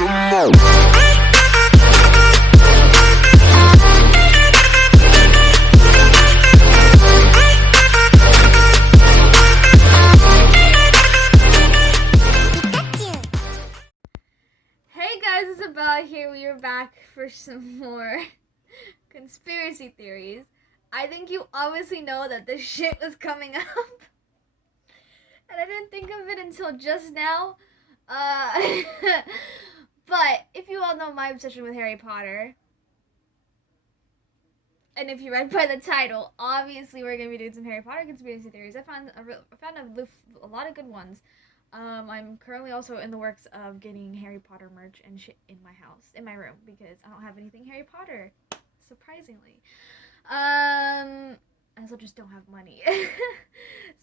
more. Hey guys, it's Abella here. We are back for some more conspiracy theories. I think you obviously know that this shit was coming up. And I didn't think of it until just now. But if you all know my obsession with Harry Potter, and if you read by the title, obviously we're going to be doing some Harry Potter conspiracy theories. I found a lot of good ones. I'm currently also in the works of getting Harry Potter merch and shit in my house, in my room, because I don't have anything Harry Potter, surprisingly. I also just don't have money.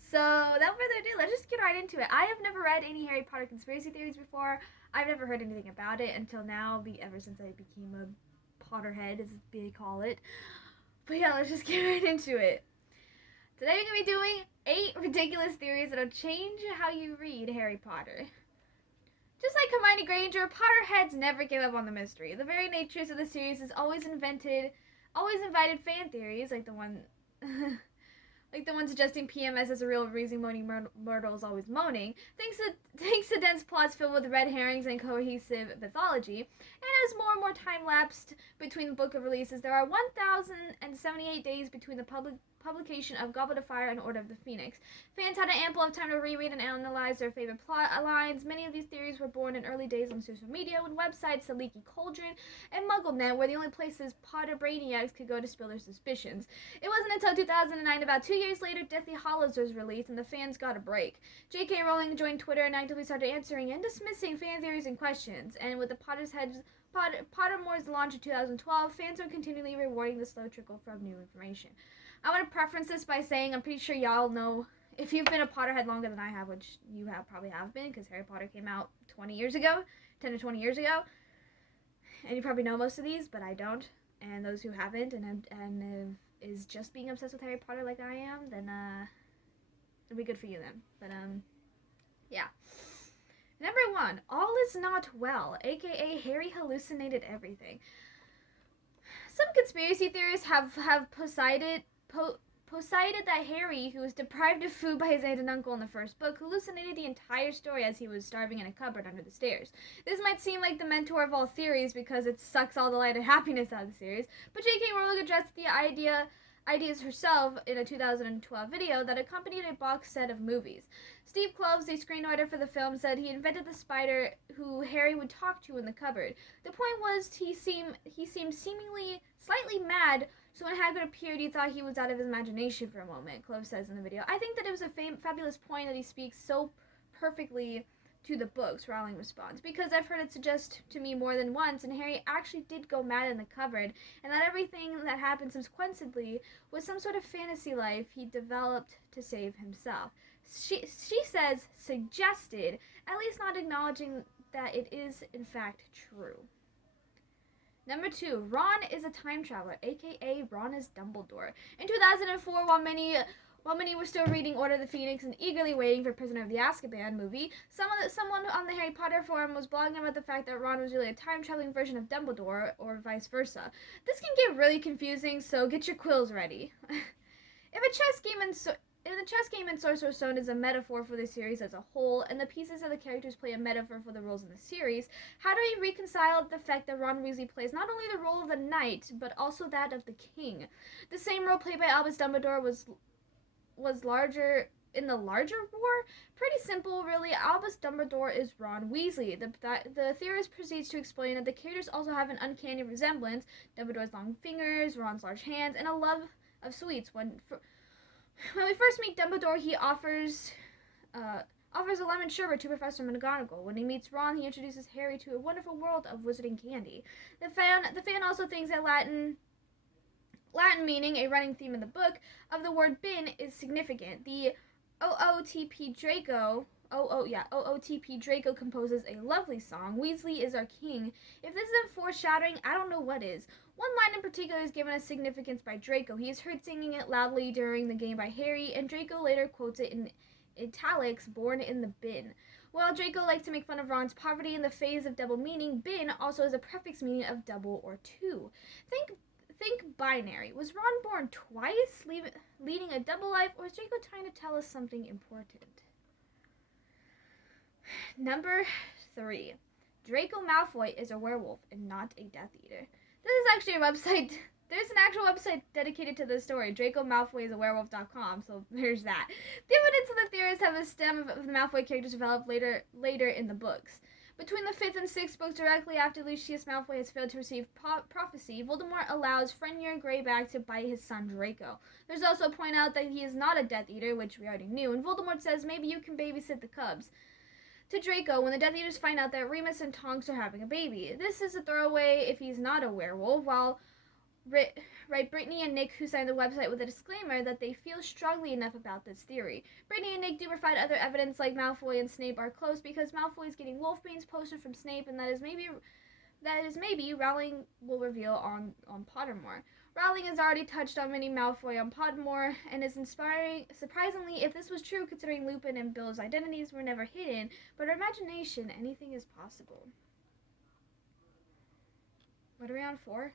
So, without further ado, let's just get right into it. I have never read any Harry Potter conspiracy theories before. I've never heard anything about it until now, ever since I became a Potterhead, as they call it. But yeah, let's just get right into it. Today we're going to be doing 8 ridiculous theories that'll change how you read Harry Potter. Just like Hermione Granger, Potterheads never give up on the mystery. The very nature of the series has always invited fan theories, like the one suggesting PMS as a real reason moaning Myrtle is always moaning, thanks to dense plots filled with red herrings and cohesive mythology. And as more and more time lapsed between the book of releases, there are 1,078 days between the publication of Goblet of Fire and Order of the Phoenix. Fans had ample of time to reread and analyze their favorite plot lines. Many of these theories were born in early days on social media when websites, The Leaky Cauldron, and MuggleNet were the only places Potter brainiacs could go to spill their suspicions. It wasn't until 2009, about 2 years later, Deathly Hallows was released and the fans got a break. J.K. Rowling joined Twitter and actively started answering and dismissing fan theories and questions, and with the Pottermore's launch in 2012, fans are continually rewarding the slow trickle from new information. I want to preference this by saying I'm pretty sure y'all know, if you've been a Potterhead longer than I have, which you probably have been, because Harry Potter came out 10 to 20 years ago, and you probably know most of these, but I don't. And those who haven't and is just being obsessed with Harry Potter like I am, then it'll be good for you then. But yeah. Number 1, all is not well, aka Harry hallucinated everything. Some conspiracy theorists have posited that Harry, who was deprived of food by his aunt and uncle in the first book, hallucinated the entire story as he was starving in a cupboard under the stairs. This might seem like the mentor of all theories because it sucks all the light and happiness out of the series, but J.K. Rowling addressed the ideas herself in a 2012 video that accompanied a box set of movies. Steve Kloves, the screenwriter for the film, said he invented the spider who Harry would talk to in the cupboard. The point was he seemed seemingly slightly mad, so when Hagrid appeared, he thought he was out of his imagination for a moment, Kloves says in the video. I think that it was a fabulous point that he speaks so perfectly to the books, Rowling responds, because I've heard it suggest to me more than once, and Harry actually did go mad in the cupboard, and that everything that happened subsequently was some sort of fantasy life he developed to save himself. She says suggested, at least not acknowledging that it is in fact true. Number 2, Ron is a time traveler, aka Ron is Dumbledore. In 2004, while many were still reading Order of the Phoenix and eagerly waiting for Prisoner of the Azkaban movie, someone on the Harry Potter forum was blogging about the fact that Ron was really a time-traveling version of Dumbledore, or vice versa. This can get really confusing, so get your quills ready. If the chess game in Sorcerer's Stone is a metaphor for the series as a whole, and the pieces of the characters play a metaphor for the roles in the series, how do we reconcile the fact that Ron Weasley plays not only the role of the knight, but also that of the king? The same role played by Albus Dumbledore was larger in the larger war? Pretty simple, really. Albus Dumbledore is Ron Weasley. The theorist proceeds to explain that the characters also have an uncanny resemblance: Dumbledore's long fingers, Ron's large hands, and a love of sweets. When we first meet Dumbledore, he offers a lemon sherbet to Professor McGonagall. When he meets Ron, he introduces Harry to a wonderful world of wizarding candy. The fan also thinks that Latin meaning, a running theme in the book, of the word bin is significant. The OOTP Draco composes a lovely song, Weasley is our king. If this isn't foreshadowing, I don't know what is. One line in particular is given a significance by Draco. He is heard singing it loudly during the game by Harry, and Draco later quotes it in italics, born in the bin. While Draco likes to make fun of Ron's poverty in the phase of double meaning, bin also has a prefix meaning of double or two. Think binary. Was Ron born twice, leading a double life, or is Draco trying to tell us something important? Number 3. Draco Malfoy is a werewolf and not a Death Eater. This is actually a website. There's an actual website dedicated to this story. Draco Malfoy is a werewolf.com, so there's that. The evidence of the theorists have a stem of the Malfoy characters developed later in the books. Between the 5th and 6th books, directly after Lucius Malfoy has failed to receive prophecy, Voldemort allows Fenrir Greyback to bite his son Draco. There's also a point out that he is not a Death Eater, which we already knew, and Voldemort says maybe you can babysit the cubs to Draco when the Death Eaters find out that Remus and Tonks are having a baby. This is a throwaway if he's not a werewolf, while Brittany and Nick, who signed the website with a disclaimer that they feel strongly enough about this theory. Brittany and Nick do provide other evidence like Malfoy and Snape are close because Malfoy is getting Wolfbane's potion from Snape, and that is maybe Rowling will reveal on Pottermore. Rowling has already touched on many Malfoy on Pottermore and is inspiring. Surprisingly, if this was true, considering Lupin and Bill's identities were never hidden, but her imagination, anything is possible. What are we on 4?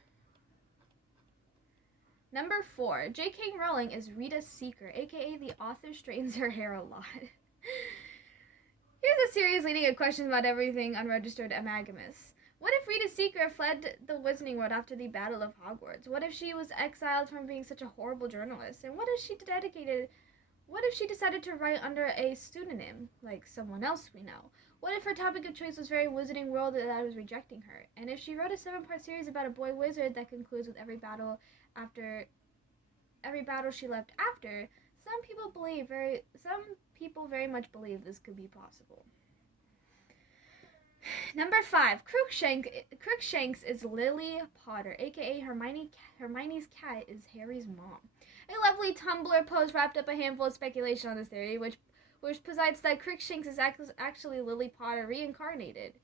Number 4, J.K. Rowling is Rita's Seeker, aka the author straightens her hair a lot. Here's a series leading at questions about everything unregistered amagamous. What if Rita Seeker fled the Wizarding World after the Battle of Hogwarts? What if she was exiled from being such a horrible journalist? And what if she decided to write under a pseudonym, like someone else we know? What if her topic of choice was very Wizarding World that was rejecting her? And if she wrote a 7-part series about a boy wizard that concludes with every battle she left after, some people very much believe this could be possible. Number 5, Crookshanks is Lily Potter, aka Hermione's cat is Harry's mom. A lovely Tumblr post wrapped up a handful of speculation on this theory, which posits that Crookshanks is actually Lily Potter reincarnated.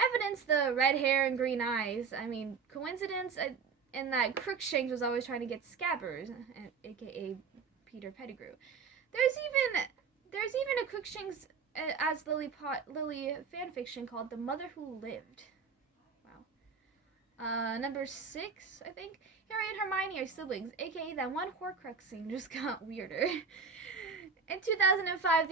Evidence the red hair and green eyes. I mean, coincidence? And that Crookshanks was always trying to get Scabbers, aka Peter Pettigrew. There's even a Crookshanks as Lily fanfiction called The Mother Who Lived. Wow. Number 6, I think. Harry and Hermione are siblings, aka that one Horcrux scene just got weirder. In 2005,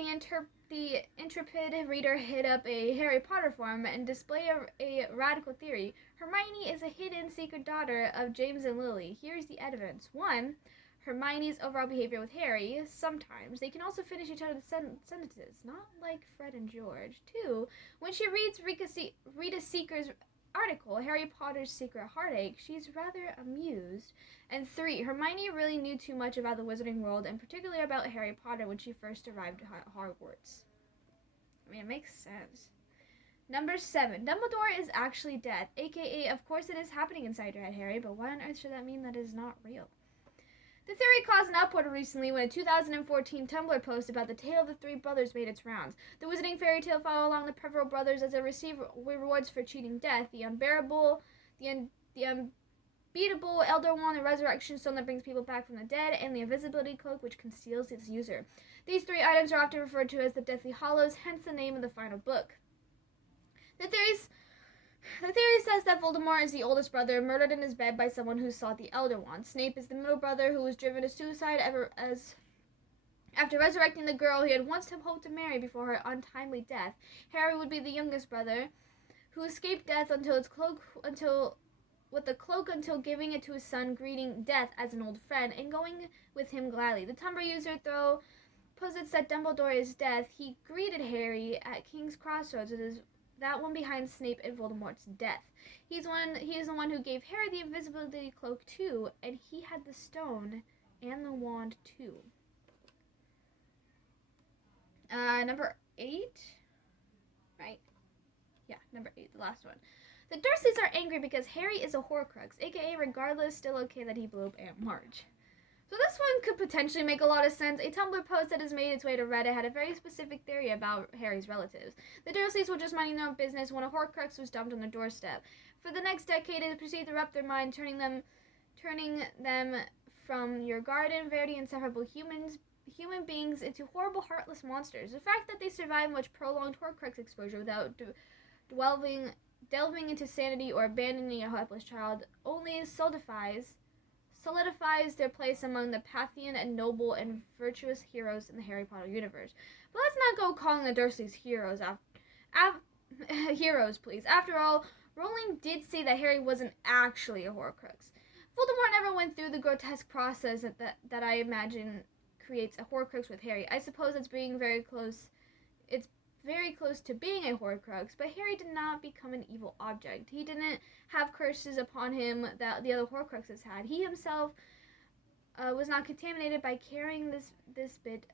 the intrepid reader hit up a Harry Potter forum and displayed a radical theory. Hermione is a hidden secret daughter of James and Lily. Here's the evidence. 1. Hermione's overall behavior with Harry. Sometimes they can also finish each other's sentences, not like Fred and George. 2. When she reads Rita Seeker's article, Harry Potter's Secret Heartache, she's rather amused. And 3. Hermione really knew too much about the Wizarding World, and particularly about Harry Potter when she first arrived at Hogwarts. I mean, it makes sense. Number 7. Dumbledore is actually dead, aka, of course it is happening inside your head, Harry, but why on earth should that mean that it is not real? The theory caused an uproar recently when a 2014 Tumblr post about the tale of the three brothers made its rounds. The wizarding fairy tale followed along the Peveril brothers as they receive rewards for cheating death, the unbeatable Elder Wand, the resurrection stone that brings people back from the dead, and the invisibility cloak which conceals its user. These 3 items are often referred to as the Deathly Hallows, hence the name of the final book. The theory says that Voldemort is the oldest brother, murdered in his bed by someone who sought the Elder Wand. Snape is the middle brother who was driven to suicide after resurrecting the girl he had once hoped to marry before her untimely death. Harry would be the youngest brother, who escaped death until giving it to his son, greeting death as an old friend, and going with him gladly. The Tumblr user, though, posits that Dumbledore is death. He greeted Harry at King's Crossroads. It is that one behind Snape and Voldemort's death. He is the one who gave Harry the invisibility cloak too, and he had the stone and the wand too. Number 8, right? Yeah, number 8, the last one. The Dursleys are angry because Harry is a Horcrux, aka regardless, still okay that he blew up Aunt Marge. So this one could potentially make a lot of sense. A Tumblr post that has made its way to Reddit had a very specific theory about Harry's relatives. The Dursleys were just minding their own business when a Horcrux was dumped on their doorstep. For the next decade, it proceeded to wrap their mind, turning them from your garden, very inseparable humans, human beings into horrible, heartless monsters. The fact that they survive much prolonged Horcrux exposure without delving into sanity or abandoning a helpless child only solidifies their place among the Pantheon and noble and virtuous heroes in the Harry Potter universe. But let's not go calling the Dursleys heroes heroes, please. After all, Rowling did say that Harry wasn't actually a Horcrux. Voldemort never went through the grotesque process that I imagine creates a Horcrux with Harry. I suppose it's very close to being a Horcrux, but Harry did not become an evil object. He didn't have curses upon him that the other Horcruxes had. He himself was not contaminated by carrying this bit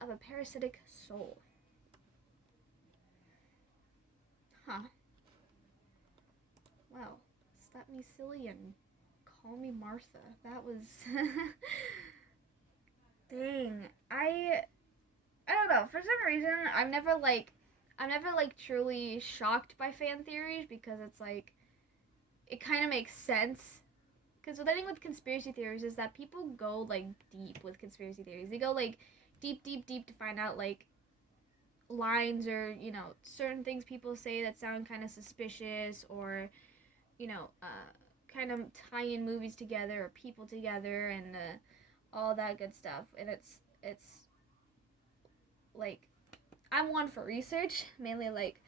of a parasitic soul. Huh. Wow. Slap me silly and call me Martha. That was dang. I don't know. For some reason, I'm never truly shocked by fan theories, because it's like it kind of makes sense. Because the thing with conspiracy theories is that people go like deep with conspiracy theories. They go like deep to find out like lines or certain things people say that sound kind of suspicious, or kind of tie in movies together or people together and all that good stuff. And it's like, I'm one for research, mainly like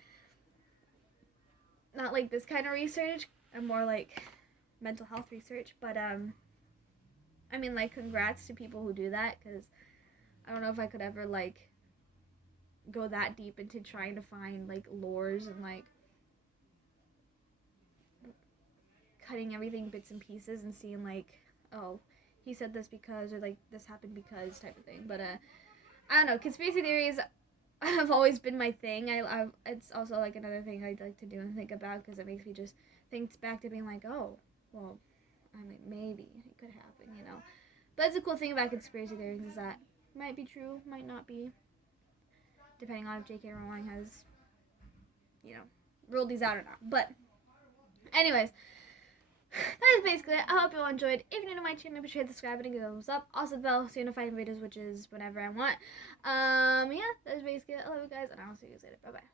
not like this kind of research. I'm more like mental health research, but I mean, like, congrats to people who do that, because I don't know if I could ever like go that deep into trying to find like lores and like cutting everything bits and pieces and seeing like, oh, he said this because, or like this happened because type of thing. But I don't know, conspiracy theories have always been my thing. It's also like another thing I'd like to do and think about, because it makes me just think back to being like, oh, well, I mean, maybe it could happen, But that's the cool thing about conspiracy theories, is that it might be true, might not be, depending on if J.K. Rowling has, ruled these out or not. But anyways, that is basically it. I hope you all enjoyed. If you're new to my channel, be sure to subscribe and give a thumbs up. Also the bell so you notified videos, which is whenever I want. Yeah, that is basically it. I love you guys, and I'll see you guys later. Bye bye.